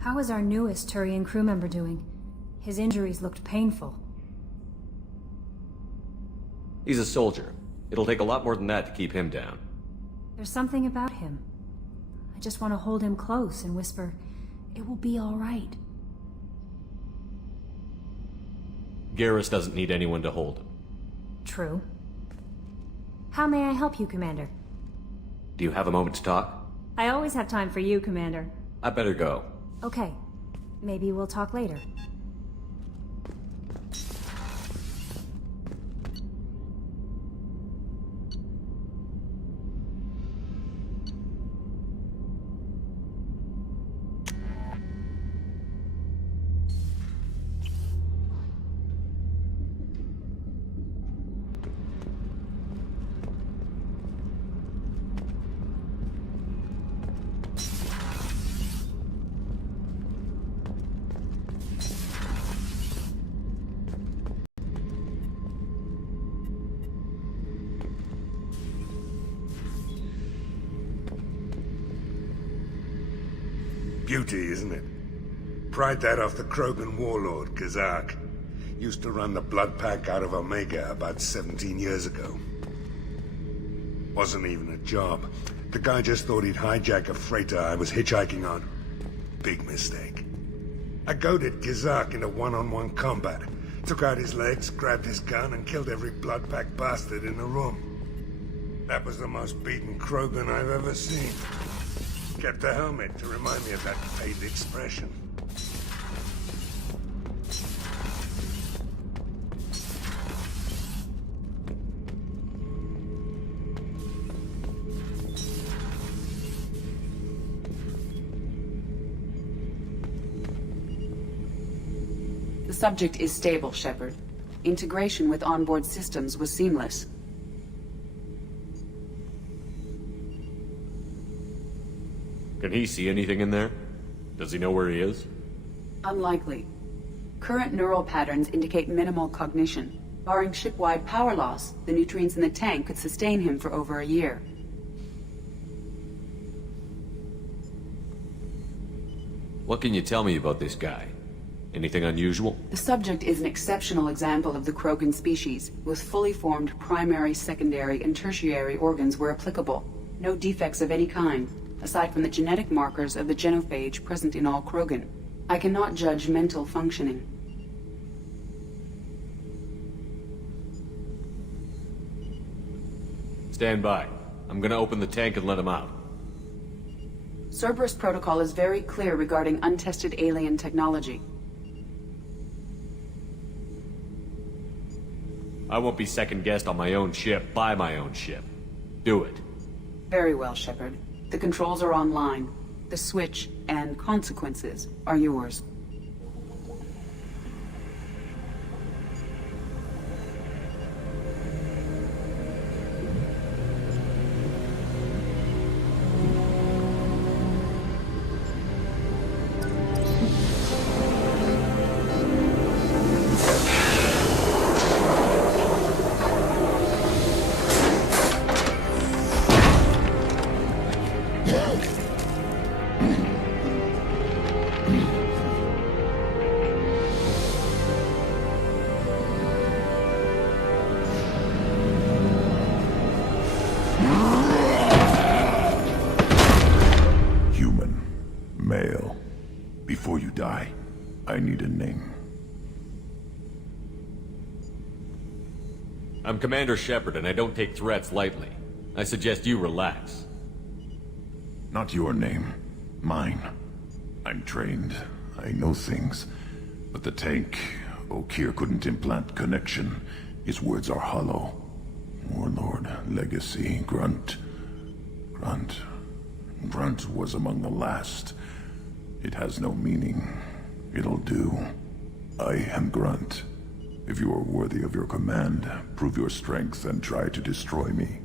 How is our newest Turian crew member doing? His injuries looked painful. He's a soldier. It'll take a lot more than that to keep him down. There's something about him. I just want to hold him close and whisper, "It will be all right." Garrus doesn't need anyone to hold him. True. How may I help you, Commander? Do you have a moment to talk? I always have time for you, Commander. I better go. Okay. Maybe we'll talk later. Beauty, isn't it? Pried that off the Krogan warlord, Kazak. Used to run the blood pack out of Omega about 17 years ago. Wasn't even a job. The guy just thought he'd hijack a freighter I was hitchhiking on. Big mistake. I goaded Kazak into one-on-one combat. Took out his legs, grabbed his gun, and killed every blood pack bastard in the room. That was the most beaten Krogan I've ever seen. Kept a helmet to remind me of that paid expression. The subject is stable, Shepard. Integration with onboard systems was seamless. Can he see anything in there? Does he know where he is? Unlikely. Current neural patterns indicate minimal cognition. Barring ship-wide power loss, the nutrients in the tank could sustain him for over a year. What can you tell me about this guy? Anything unusual? The subject is an exceptional example of the Krogan species, with fully formed primary, secondary, and tertiary organs where applicable. No defects of any kind, aside from the genetic markers of the genophage present in all Krogan. I cannot judge mental functioning. Stand by. I'm gonna open the tank and let him out. Cerberus protocol is very clear regarding untested alien technology. I won't be second-guessed on my own ship by my own ship. Do it. Very well, Shepard. The controls are online. The switch and consequences are yours. Before you die, I need a name. I'm Commander Shepard, and I don't take threats lightly. I suggest you relax. Not your name. Mine. I'm trained. I know things. But the tank, Okeer couldn't implant connection. His words are hollow. Warlord, Legacy, Grunt. Grunt was among the last. It has no meaning. It'll do. I am Grunt. If you are worthy of your command, prove your strength and try to destroy me.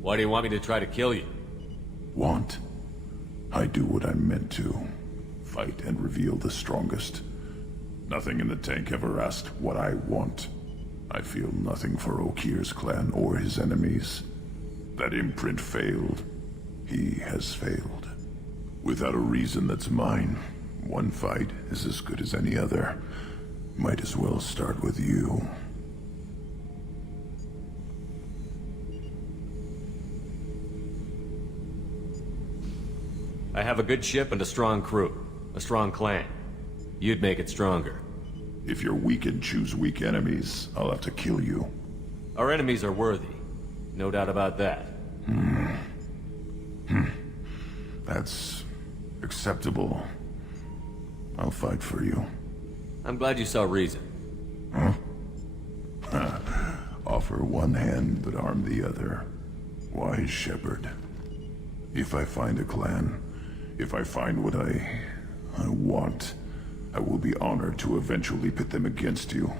Why do you want me to try to kill you? Want? I do what I'm meant to. Fight and reveal the strongest. Nothing in the tank ever asked what I want. I feel nothing for Okeer's clan or his enemies. That imprint failed. He has failed. Without a reason that's mine, one fight is as good as any other. Might as well start with you. I have a good ship and a strong crew. A strong clan. You'd make it stronger. If you're weak and choose weak enemies, I'll have to kill you. Our enemies are worthy. No doubt about that. That's acceptable. I'll fight for you. I'm glad you saw reason. Offer one hand, but arm the other. Wise shepherd. If I find a clan, if I find what I want, I will be honored to eventually pit them against you.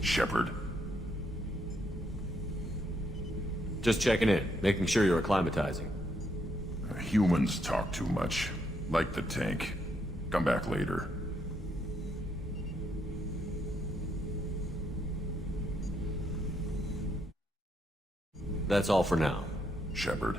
Shepherd. Just checking in, making sure you're acclimatizing. Humans talk too much. Like the tank. Come back later. That's all for now. Shepherd.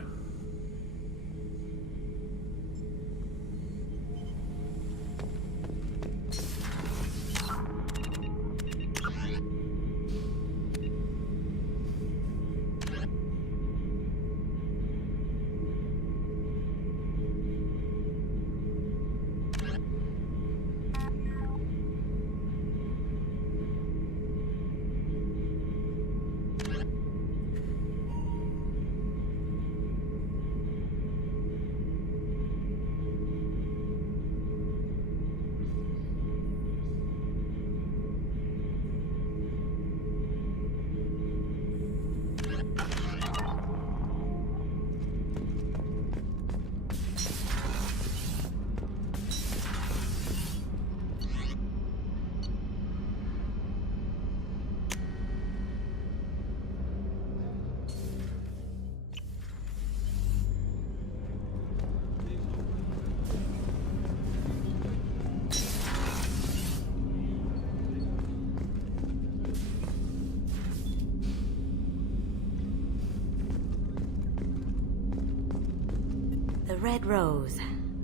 The Red Rose.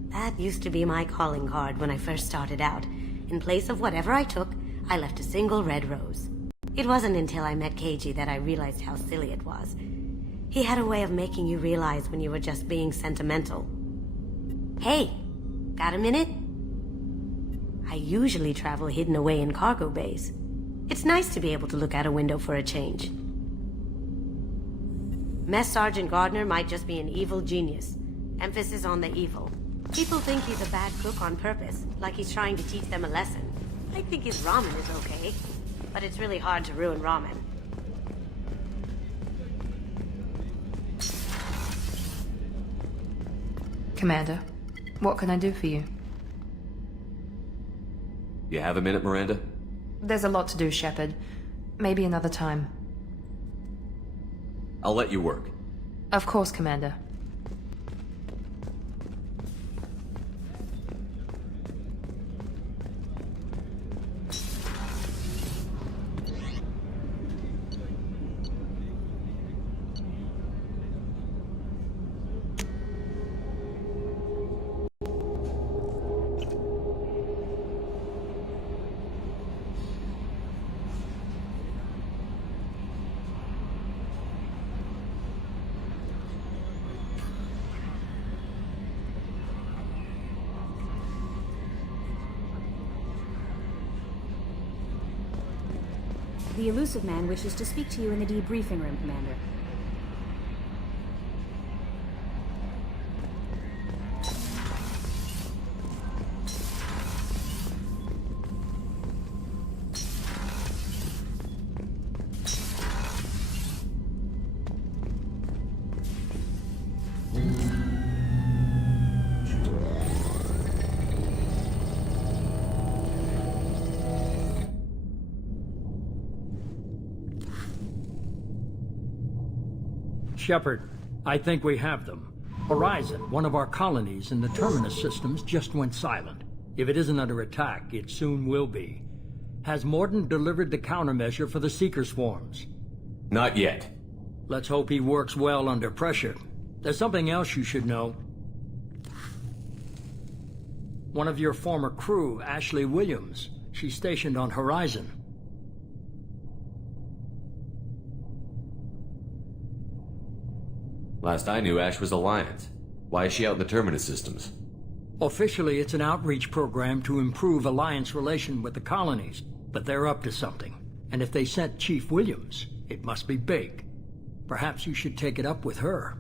That used to be my calling card when I first started out. In place of whatever I took, I left a single red rose. It wasn't until I met Keiji that I realized how silly it was. He had a way of making you realize when you were just being sentimental. Hey, got a minute? I usually travel hidden away in cargo bays. It's nice to be able to look out a window for a change. Mess Sergeant Gardner might just be an evil genius. Emphasis on the evil. People think he's a bad cook on purpose, like he's trying to teach them a lesson. I think his ramen is okay, but it's really hard to ruin ramen. Commander, what can I do for you? You have a minute, Miranda? There's a lot to do, Shepard. Maybe another time. I'll let you work. Of course, Commander. The elusive man wishes to speak to you in the debriefing room, Commander. Shepard, I think we have them. Horizon, one of our colonies in the Terminus systems, just went silent. If it isn't under attack, it soon will be. Has Mordin delivered the countermeasure for the Seeker swarms? Not yet. Let's hope he works well under pressure. There's something else you should know. One of your former crew, Ashley Uильямс, she's stationed on Horizon. Last I knew, Ash was Alliance. Why is she out in the Terminus systems? Officially, it's an outreach program to improve Alliance relation with the colonies, but they're up to something. And if they sent Chief Uильямс, it must be big. Perhaps you should take it up with her.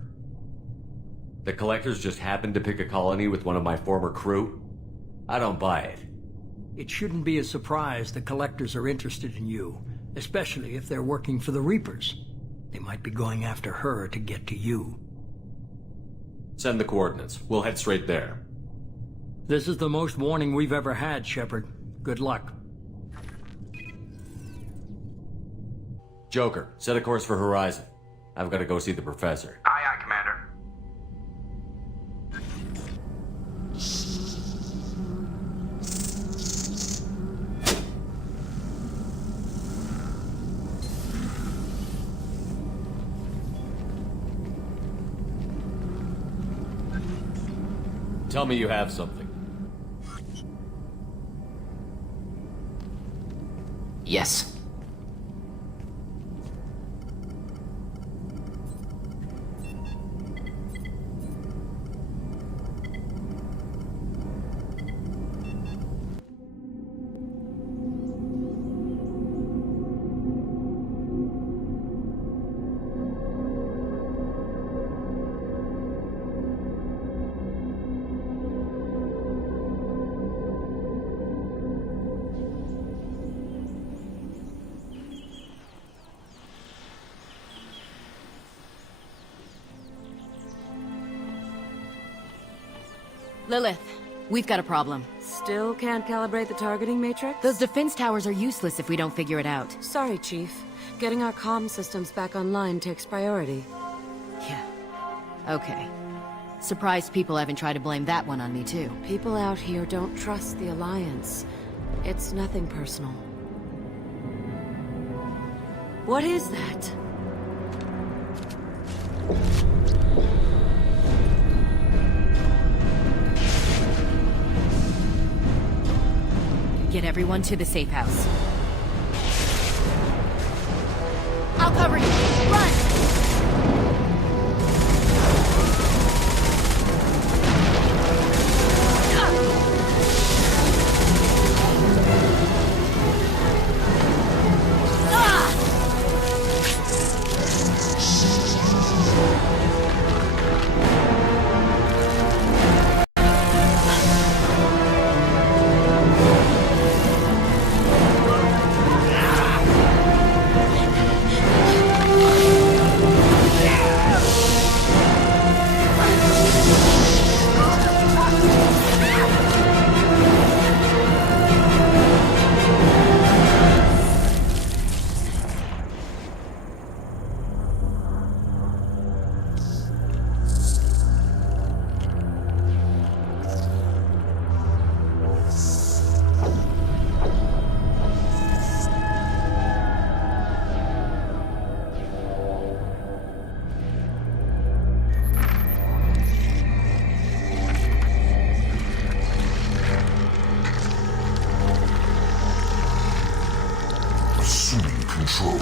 The Collectors just happened to pick a colony with one of my former crew? I don't buy it. It shouldn't be a surprise the Collectors are interested in you, especially if they're working for the Reapers. They might be going after her to get to you. Send the coordinates. We'll head straight there. This is the most warning we've ever had, Shepard. Good luck. Joker, set a course for Horizon. I've got to go see the Professor. Aye, aye, Commander. Tell me you have something. Yes. Lilith, we've got a problem. Still can't calibrate the targeting matrix? Those defense towers are useless if we don't figure it out. Sorry, Chief. Getting our comm systems back online takes priority. Yeah. Okay. Surprised people haven't tried to blame that one on me, too. People out here don't trust the Alliance. It's nothing personal. What is that? Get everyone to the safe house. I'll cover you! Run! Assuming control.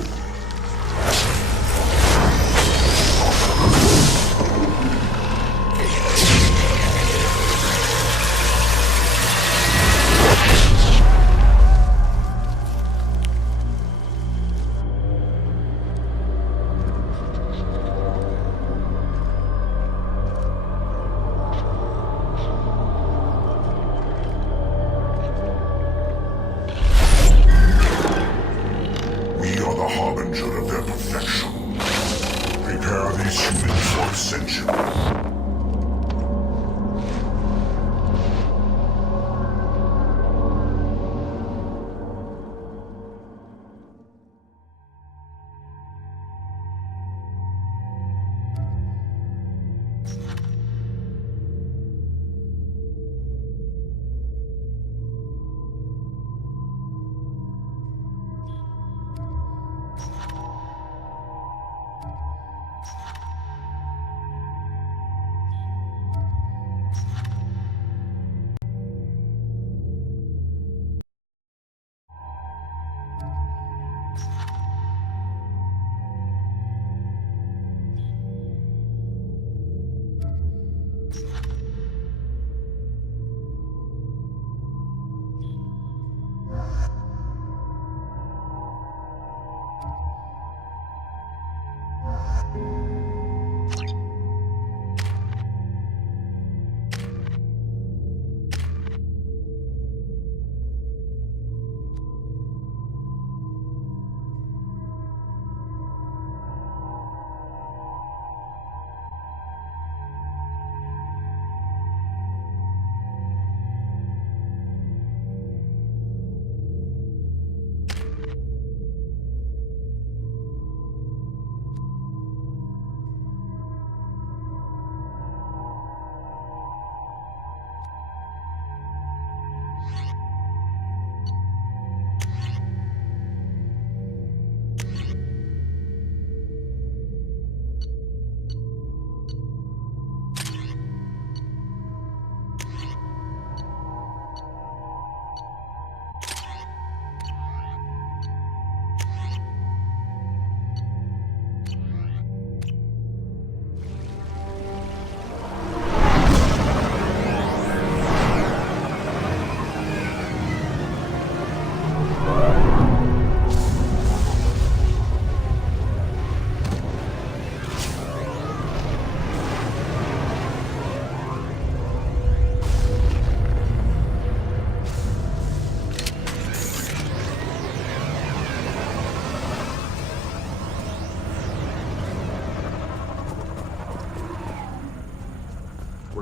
We are the harbinger of their perfection. Prepare these humans for ascension.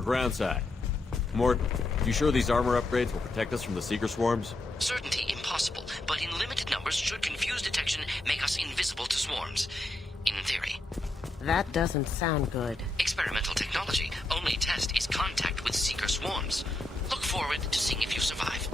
ground side. Mort, you sure these armor upgrades will protect us from the Seeker swarms? Certainty impossible, but in limited numbers should confuse detection make us invisible to swarms. In theory. That doesn't sound good. Experimental technology. Only test is contact with Seeker swarms. Look forward to seeing if you survive.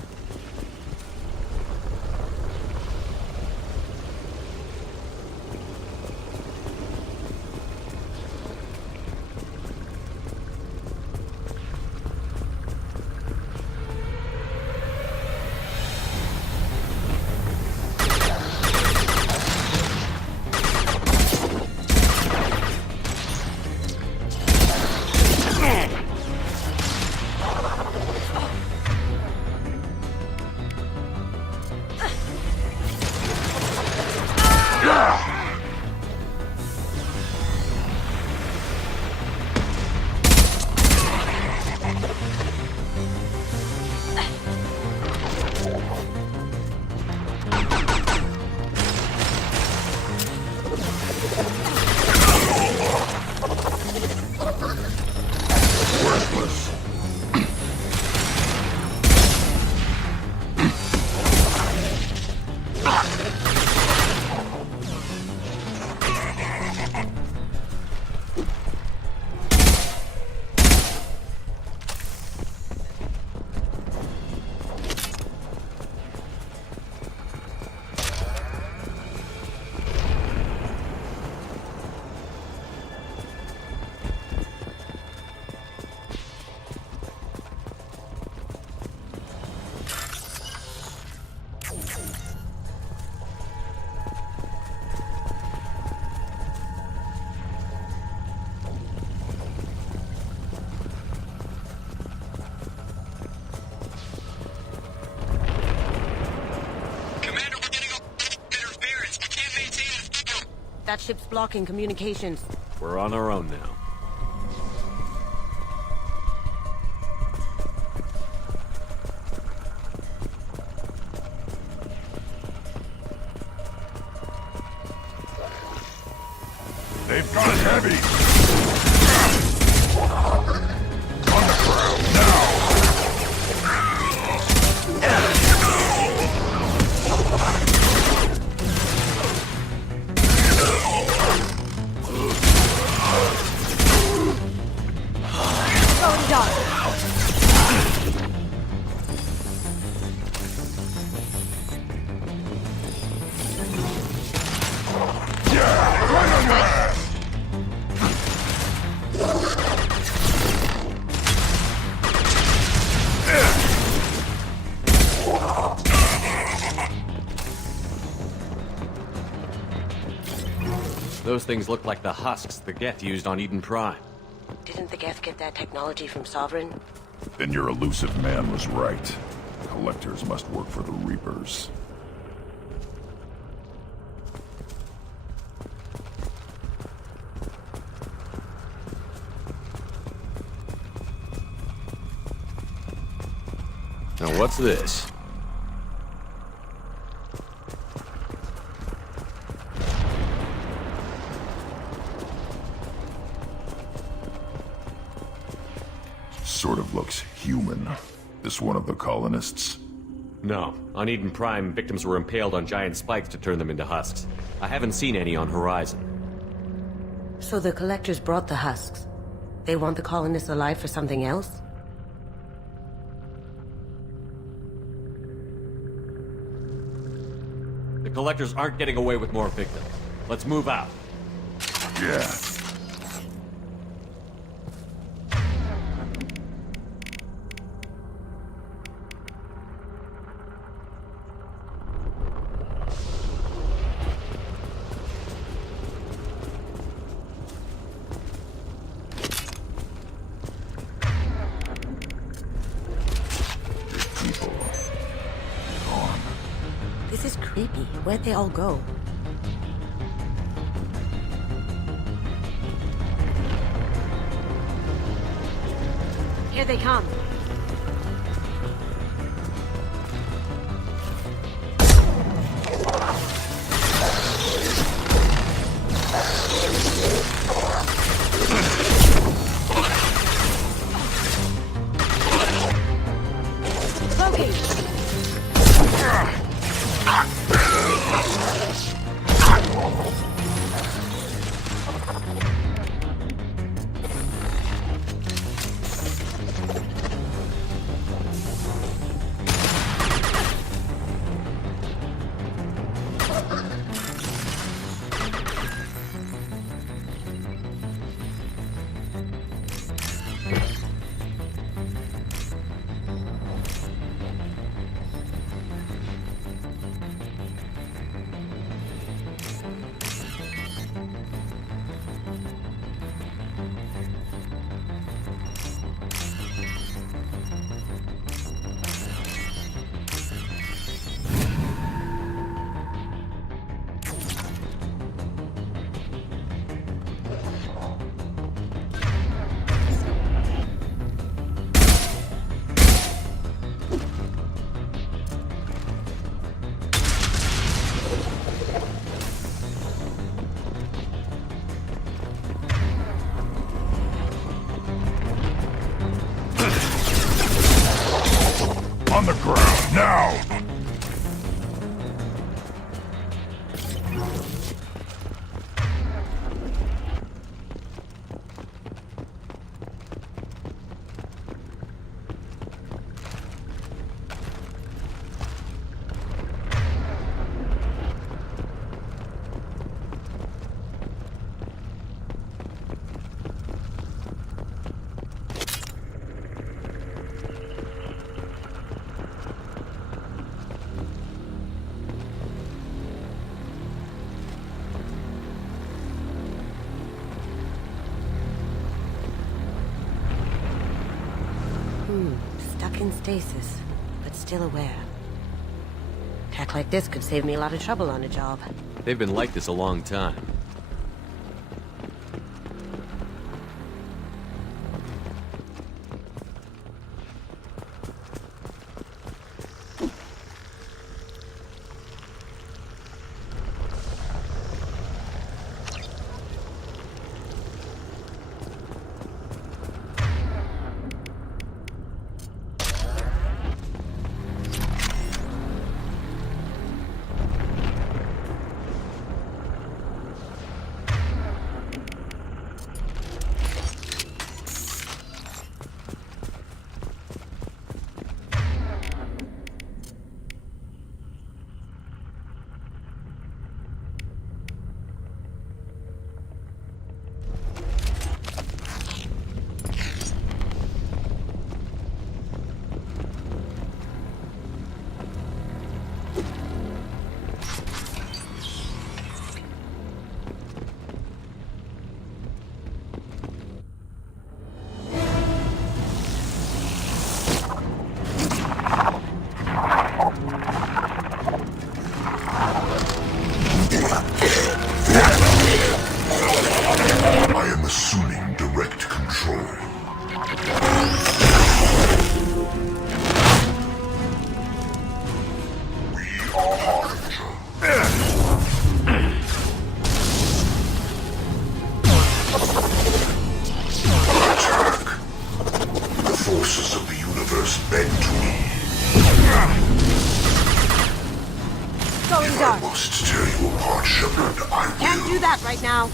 That ship's blocking communications. We're on our own now. They've got heavy! On the ground, now! Those things look like the husks the Geth used on Eden Prime. Didn't the Geth get that technology from Sovereign? Then your elusive man was right. Collectors must work for the Reapers. Now what's this? Sort of looks human. This one of the colonists? No. On Eden Prime, victims were impaled on giant spikes to turn them into husks. I haven't seen any on Horizon. So the Collectors brought the husks. They want the colonists alive for something else? The Collectors aren't getting away with more victims. Let's move out. Yeah. This is creepy. Where'd they all go? Here they come. On the ground, now! Stuck in stasis, but still aware. Tech like this could save me a lot of trouble on a job. They've been like this a long time. Right now.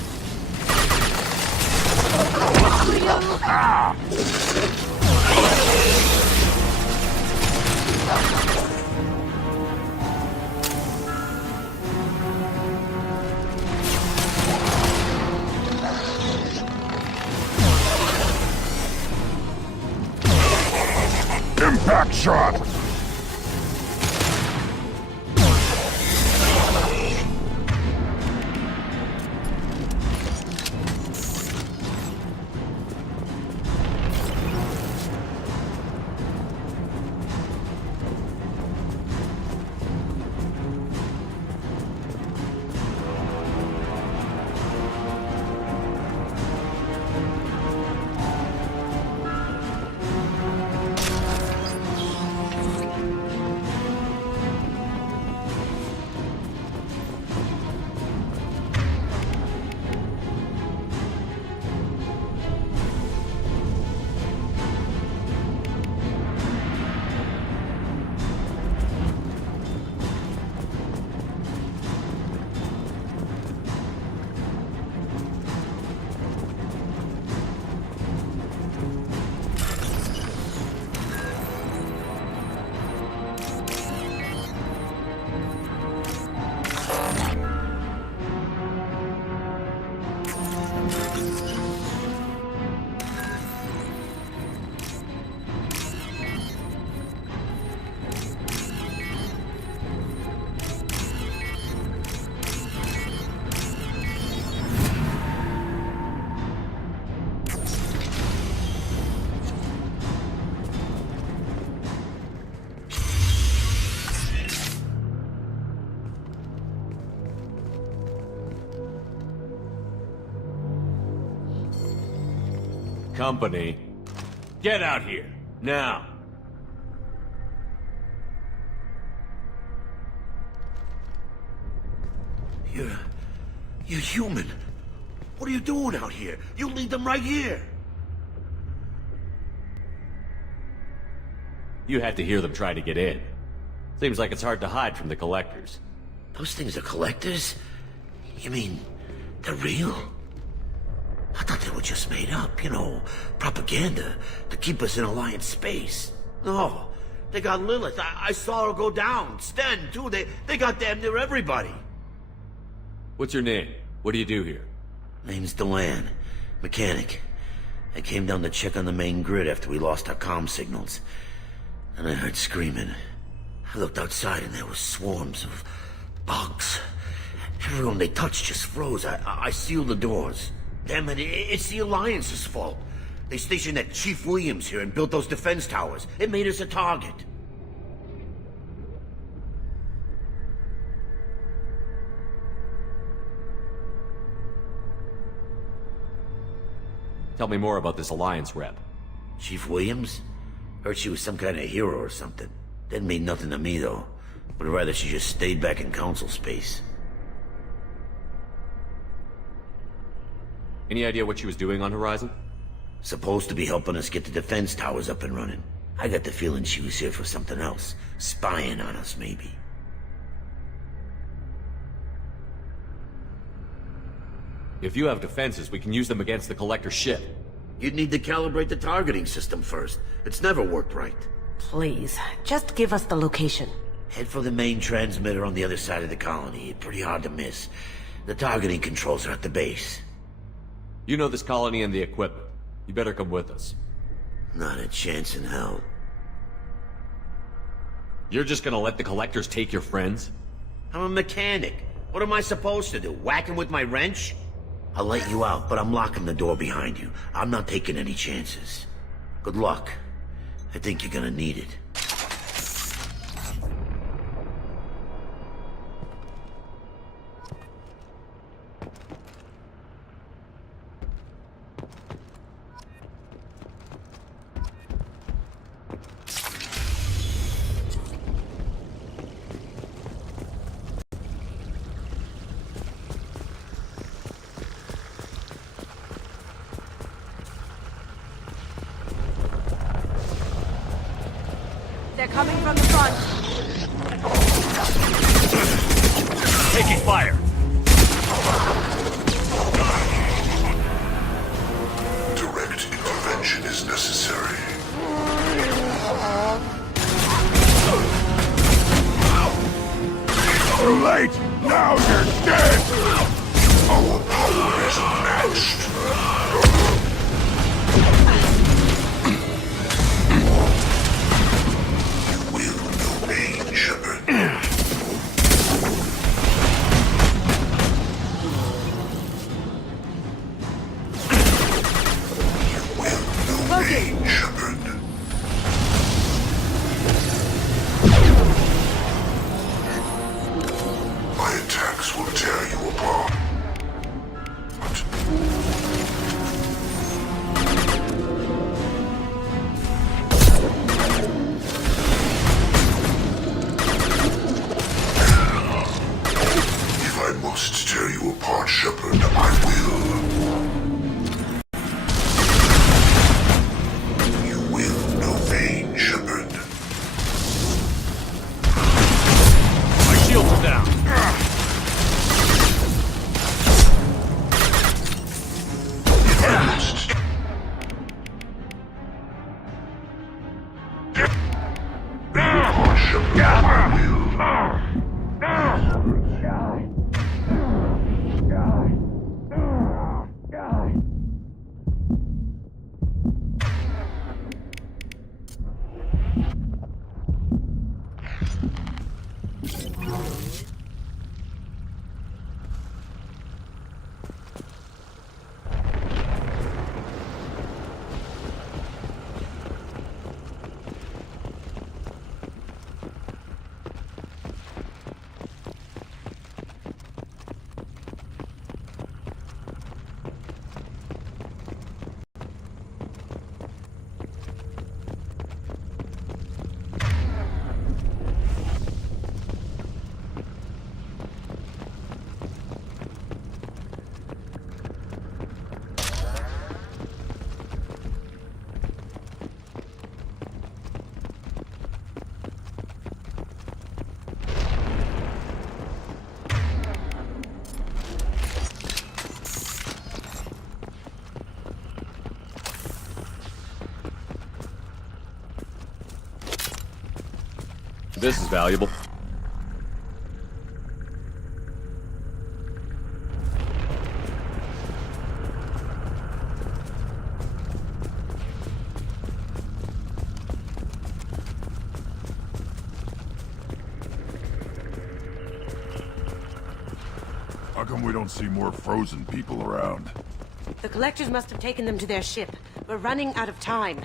Impact shot! company. Get out here, now. You're human. What are you doing out here? You lead them right here. You had to hear them try to get in. Seems like it's hard to hide from the collectors. Those things are collectors? You mean, they're real? I thought they were just made up, you know, propaganda to keep us in Alliance space. No, they got Lilith. I saw her go down. Sten, too. They got damn near everybody. What's your name? What do you do here? Name's Delan. Mechanic. I came down to check on the main grid after we lost our comm signals. And I heard screaming. I looked outside and there were swarms of bugs. Everyone they touched just froze. I sealed the doors. Damn it, it's the Alliance's fault. They stationed that Chief Williams here and built those defense towers. It made us a target. Tell me more about this Alliance rep. Chief Williams? Heard she was some kind of hero or something. Didn't mean nothing to me, though. Would rather she just stayed back in Council space. Any idea what she was doing on Horizon? Supposed to be helping us get the defense towers up and running. I got the feeling she was here for something else. Spying on us, maybe. If you have defenses, we can use them against the Collector ship. You'd need to calibrate the targeting system first. It's never worked right. Please, just give us the location. Head for the main transmitter on the other side of the colony. Pretty hard to miss. The targeting controls are at the base. You know this colony and the equipment. You better come with us. Not a chance in hell. You're just gonna let the Collectors take your friends? I'm a mechanic. What am I supposed to do? Whack him with my wrench? I'll let you out, but I'm locking the door behind you. I'm not taking any chances. Good luck. I think you're gonna need it. They're coming from the front. Taking fire! Direct intervention is necessary. Too late! Now you're dead! Our power is matched. this is valuable. How come we don't see more frozen people around? The collectors must have taken them to their ship. We're running out of time.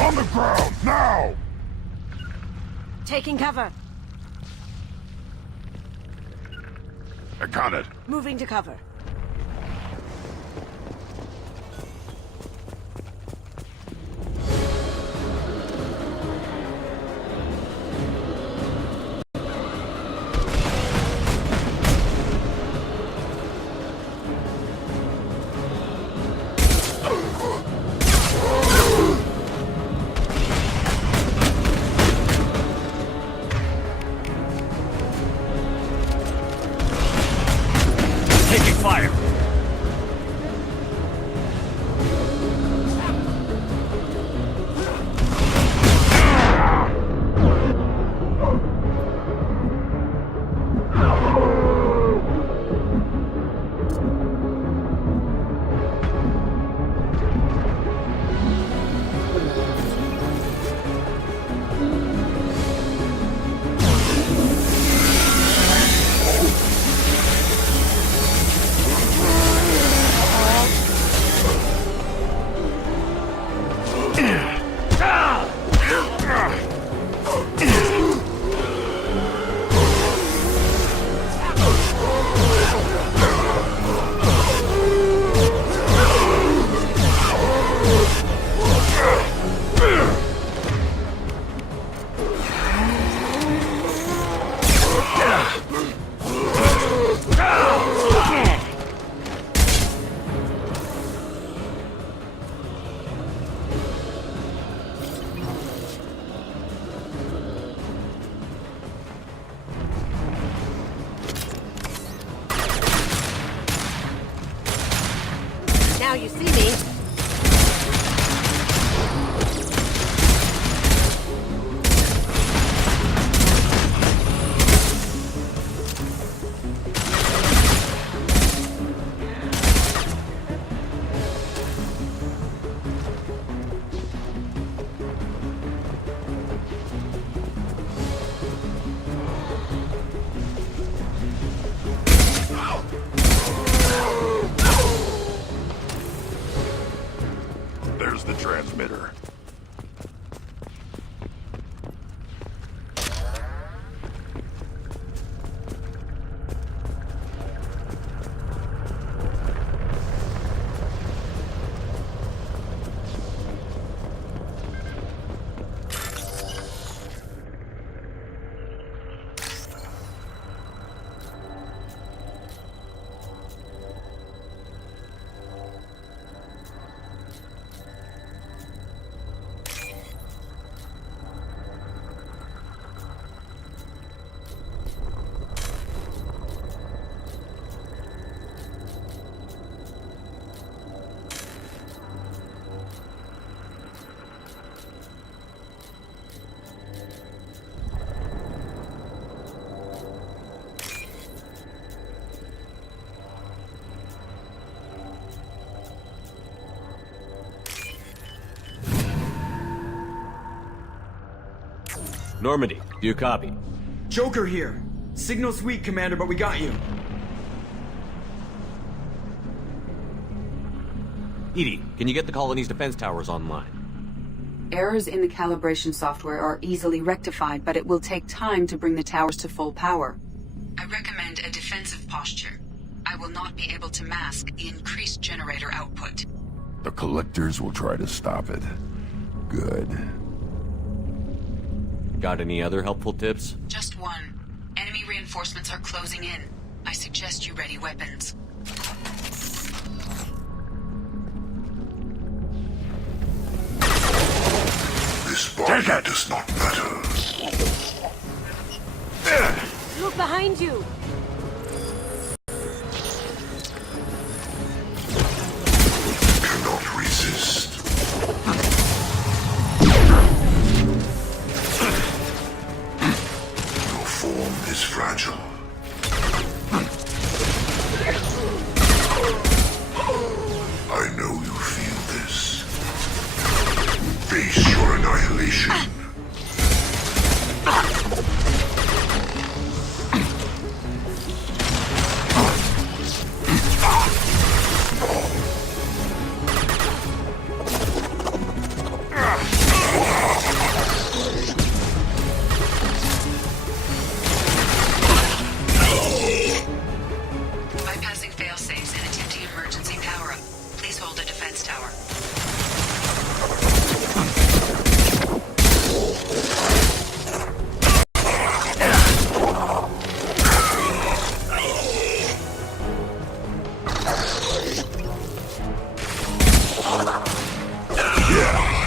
On the ground, now! Taking cover. I got it. Moving to cover. Taking fire! Now you see me. Normandy, do you copy? Joker here. Signal's weak, Commander, but we got you. Edie, can you get the colony's defense towers online? Errors in the calibration software are easily rectified, but it will take time to bring the towers to full power. I recommend a defensive posture. I will not be able to mask the increased generator output. The Collectors will try to stop it. Good. Got any other helpful tips? Just one. Enemy reinforcements are closing in. I suggest you ready weapons. This body does not matter. Look behind you! Cannot resist. Your form is fragile. I know you feel this. Face your annihilation. Bypassing failsafes and attempting emergency power-up. Please hold a defense tower.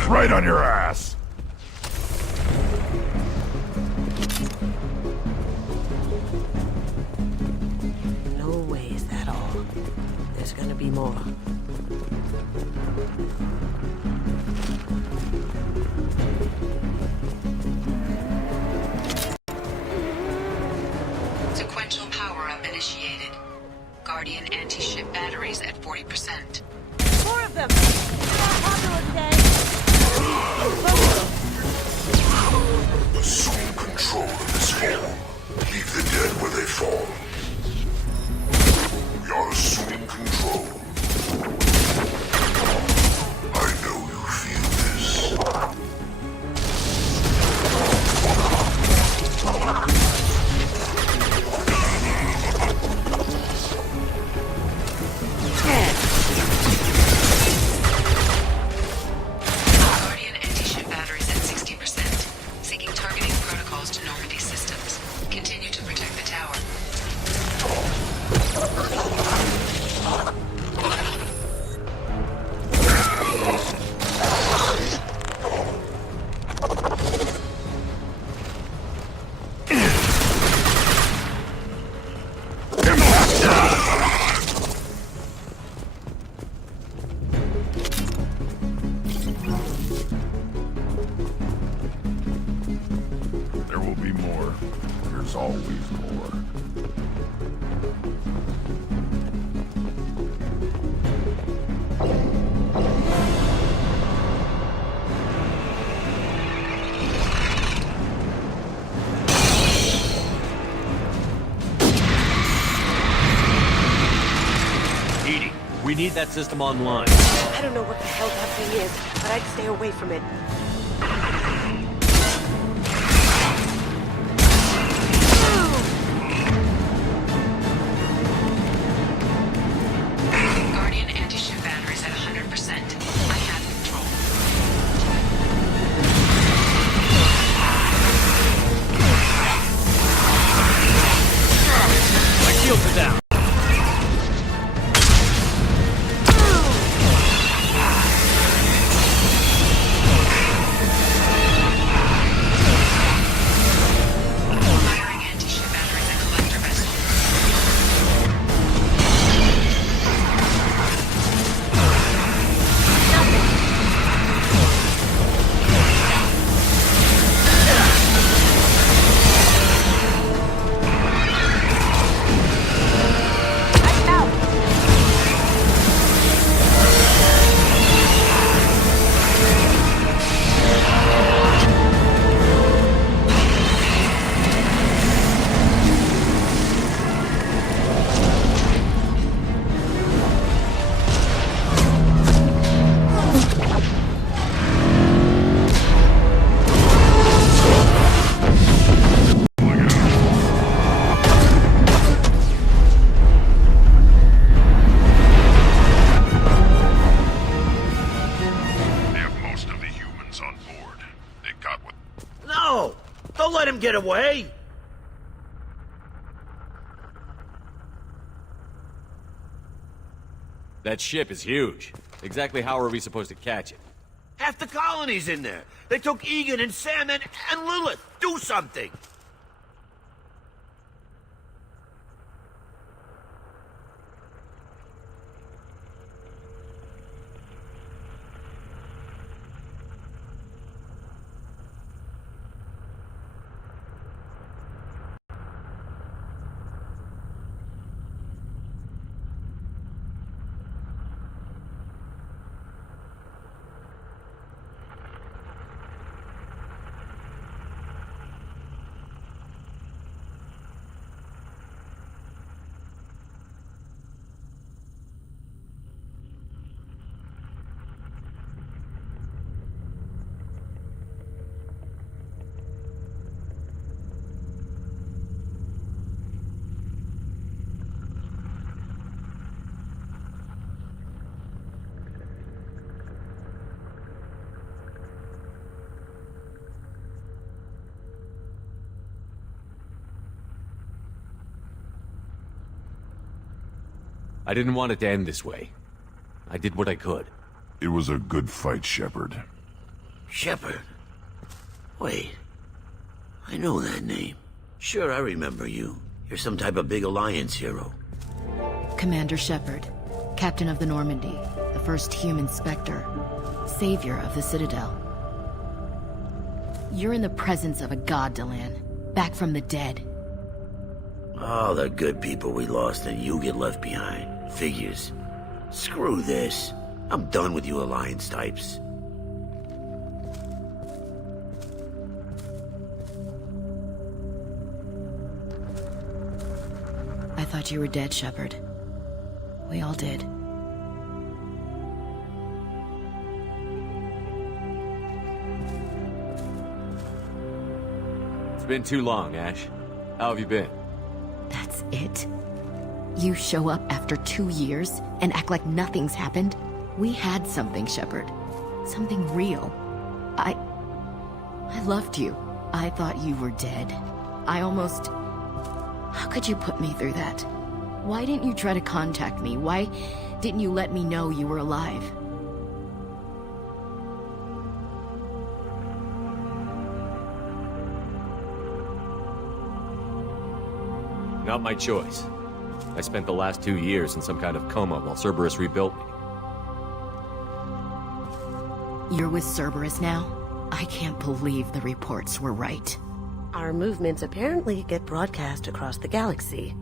Right on your ass! No way is that all. There's gonna be more. Sequential power-up initiated. Guardian anti-ship batteries at 40%. More of them! More popular today! Assume control of this hole. Leave the dead where they fall. We are assuming control. I know you feel this. Guardian anti-ship batteries at 60%. Seeking targeting protocols to Normandy systems. Continue to protect the tower. There will be more. There's always more. Edie, we need that system online. I don't know what the hell that thing is, but I'd stay away from it. Guardian anti-ship batteries at 100%. I have control. My shields are down. away? That ship is huge. Exactly how are we supposed to catch it? Half the colony's in there. They took Egan and Sam and Lilith. Do something. I didn't want it to end this way. I did what I could. It was a good fight, Shepard. Shepard? Wait. I know that name. Sure, I remember you. You're some type of big Alliance hero. Commander Shepard, Captain of the Normandy, the first human Spectre, savior of the Citadel. You're in the presence of a god, Delan, back from the dead. All the good people we lost and you get left behind. Figures. Screw this. I'm done with you Alliance types. I thought you were dead, Shepard. We all did. It's been too long, Ash. How have you been? That's it? You show up after 2 years and act like nothing's happened? We had something, Shepard. Something real. I loved you. I thought you were dead. I almost... How could you put me through that? Why didn't you try to contact me? Why didn't you let me know you were alive? Not my choice. I spent the last 2 years in some kind of coma while Cerberus rebuilt me. You're with Cerberus now? I can't believe the reports were right. Our movements apparently get broadcast across the galaxy.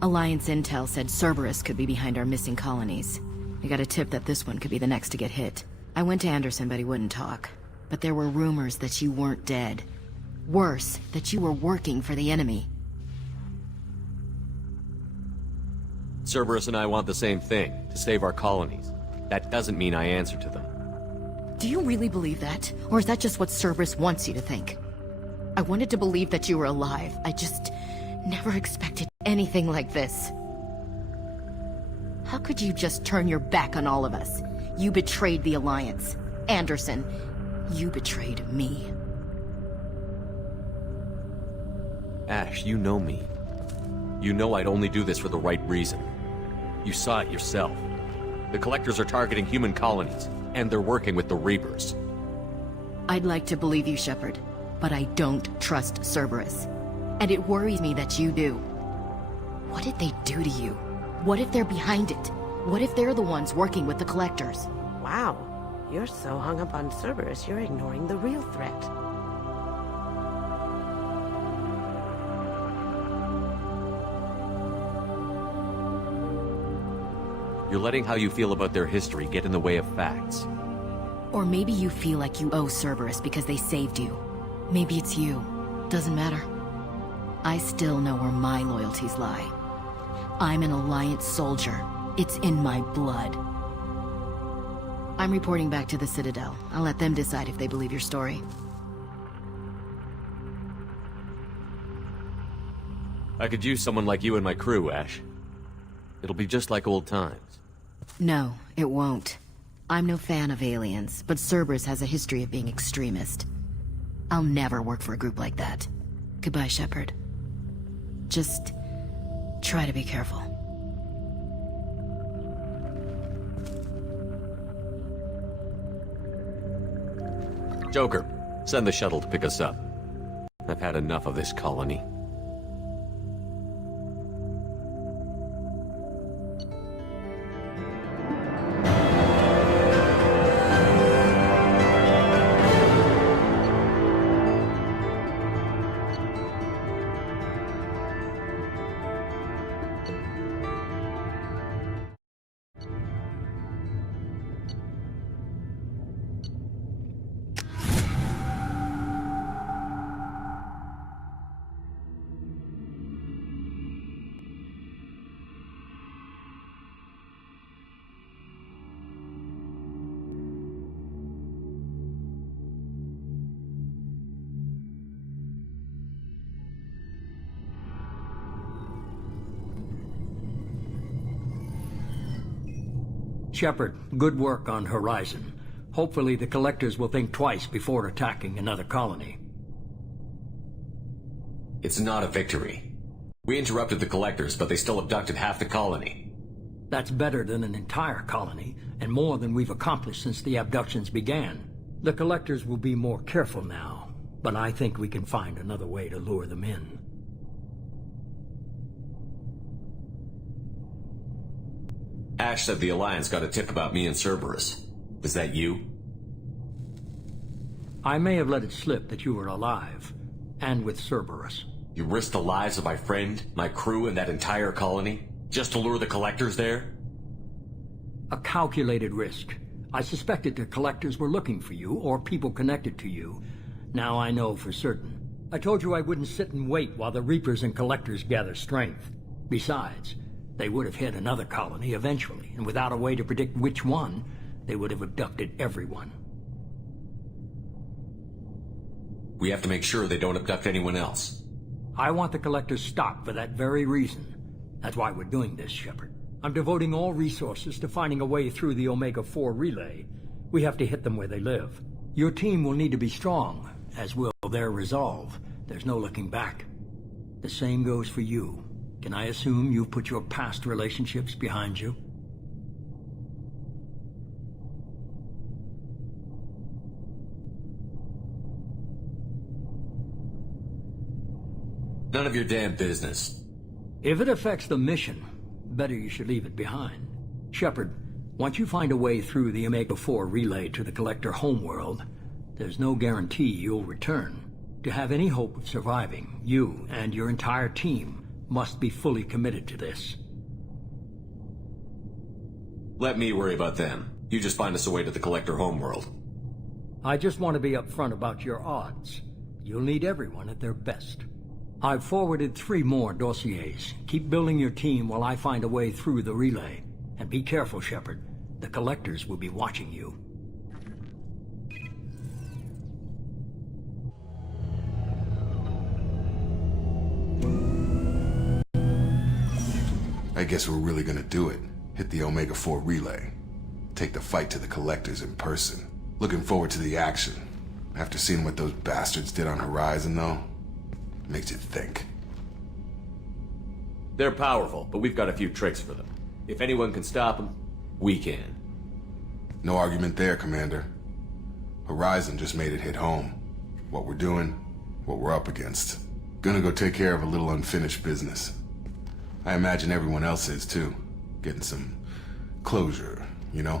Alliance intel said Cerberus could be behind our missing colonies. We got a tip that this one could be the next to get hit. I went to Anderson, but he wouldn't talk. But there were rumors that you weren't dead. Worse, that you were working for the enemy. Cerberus and I want the same thing, to save our colonies. That doesn't mean I answer to them. Do you really believe that? Or is that just what Cerberus wants you to think? I wanted to believe that you were alive. I just never expected anything like this. How could you just turn your back on all of us? You betrayed the Alliance. Anderson, you betrayed me. Ash, you know me. You know I'd only do this for the right reason. You saw it yourself. The Collectors are targeting human colonies, and they're working with the Reapers. I'd like to believe you, Shepard, but I don't trust Cerberus. And it worries me that you do. What did they do to you? What if they're behind it? What if they're the ones working with the Collectors? Wow, you're so hung up on Cerberus, you're ignoring the real threat. You're letting how you feel about their history get in the way of facts. Or maybe you feel like you owe Cerberus because they saved you. Maybe it's you. Doesn't matter. I still know where my loyalties lie. I'm an Alliance soldier. It's in my blood. I'm reporting back to the Citadel. I'll let them decide if they believe your story. I could use someone like you in my crew, Ash. It'll be just like old times. No, it won't. I'm no fan of aliens, but Cerberus has a history of being extremist. I'll never work for a group like that. Goodbye, Shepard. Just try to be careful. Joker, send the shuttle to pick us up. I've had enough of this colony. Shepard, good work on Horizon. Hopefully the Collectors will think twice before attacking another colony. It's not a victory. We interrupted the Collectors, but they still abducted half the colony. That's better than an entire colony, and more than we've accomplished since the abductions began. The Collectors will be more careful now, but I think we can find another way to lure them in. Ash said the Alliance got a tip about me and Cerberus. Was that you? I may have let it slip that you were alive, and with Cerberus. You risked the lives of my friend, my crew, and that entire colony? Just to lure the Collectors there? A calculated risk. I suspected the Collectors were looking for you, or people connected to you. Now I know for certain. I told you I wouldn't sit and wait while the Reapers and Collectors gather strength. Besides, they would have hit another colony eventually, and without a way to predict which one, they would have abducted everyone. We have to make sure they don't abduct anyone else. I want the Collectors stopped for that very reason. That's why we're doing this, Shepard. I'm devoting all resources to finding a way through the Omega-4 relay. We have to hit them where they live. Your team will need to be strong, as will their resolve. There's no looking back. The same goes for you. Can I assume you've put your past relationships behind you? None of your damn business. If it affects the mission, better you should leave it behind. Shepard, once you find a way through the Omega-4 relay to the Collector homeworld, there's no guarantee you'll return. To have any hope of surviving, you and your entire team must be fully committed to this. Let me worry about them. You just find us a way to the Collector homeworld. I just want to be upfront about your odds. You'll need everyone at their best. I've forwarded 3 more dossiers. Keep building your team while I find a way through the relay. And be careful, Shepard. The Collectors will be watching you. I guess we're really gonna do it. Hit the Omega-4 relay. Take the fight to the Collectors in person. Looking forward to the action. After seeing what those bastards did on Horizon, though, makes you think. They're powerful, but we've got a few tricks for them. If anyone can stop them, we can. No argument there, Commander. Horizon just made it hit home. What we're doing, what we're up against. Gonna go take care of a little unfinished business. I imagine everyone else is, too. Getting some closure, you know?